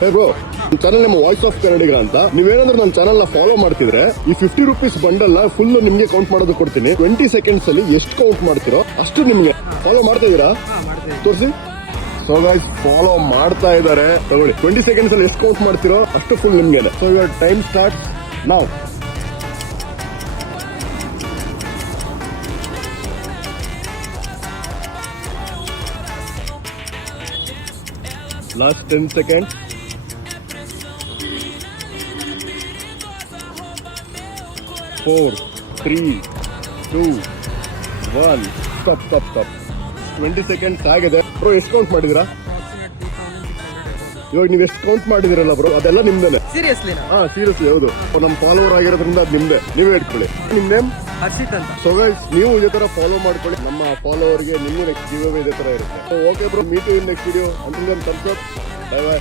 Bro channel ನಮ್ಮ voice of ಕನ್ನಡಿಗ ಅಂತ ನೀವೇನಾದ್ರೂ ನನ್ನ ಚಾನಲ್ ನ ಫಾಲೋ ಮಾಡ್ತಿದ್ರೆ ಈ 50 ರೂಪೀಸ್ ಬಂಡಲ್ ನ ಫುಲ್ ನಿಮ್ಗೆ ಕೌಂಟ್ ಮಾಡೋದು ಕೊಡ್ತೀನಿ. 20 ಸೆಕೆಂಡ್ಸ್ ಅಲ್ಲಿ ಎಷ್ಟು ಕೌಂಟ್ ಮಾಡ್ತಿರೋ ಅಷ್ಟು ನಿಮ್ಗೆ. ಫಾಲೋ ಮಾಡ್ತಾ ಇದೀರಾ? ತೋರಿಸಿ. ಸೊ ಗೈಸ್ ಫಾಲೋ ಮಾಡ್ತಾ ಇದಾರೆ, ತಗೊಳ್ಳಿ. 20 ಸೆಕೆಂಡ್ಸ್ ಅಲ್ಲಿ ಎಷ್ಟು ಕೌಂಟ್ ಮಾಡ್ತಿರೋ ಅಷ್ಟು ಫುಲ್ ನಿಮ್ಗೆ. So your time start now. Last 10 seconds. 4, 3, 2, 1. Stop. 20 seconds ಆಗಿದೆ. ಬ್ರೋ ಎಷ್ಟು ಕೌಂಟ್ ಮಾಡಿದಿರಾ? ಇವಾಗ ನೀವು ಎಷ್ಟು ಕೌಂಟ್ ಮಾಡಿದಿರಲ್ಲ ಬ್ರೋ, ಅದೆಲ್ಲ ನಿಮ್ದೇನೆ. ಸೀರಿಯಸ್ಲಿ? ಸೀರಿಯಸ್ಲಿ ಹೌದು. ನಮ್ಮ ಫಾಲೋವರ್ ಆಗಿರೋದ್ರಿಂದ ಅದು ನಿಮ್ದೆ. ನೀವೇ ಇಟ್ಕೊಳ್ಳಿ. ನಿಮ್ ನೇಮ್? ಹರ್ಷಿತ್ ಅಂತ. ಸೊ ಗೈಸ್ ನೀವು ಇದೇ ತರ ಫಾಲೋ ಮಾಡ್ಕೊಳ್ಳಿ. ನಮ್ಮ ಫಾಲೋವರ್ ಗೆ ನಿಮ್ಗೂ ನೆಕ್ಸ್ಟ್ ಗಿವ್ ಅವೇ ಇದೇ ತರ ಇರುತ್ತೆ. Okay bro, meet you in next video. Until then thumbs up. Bye by.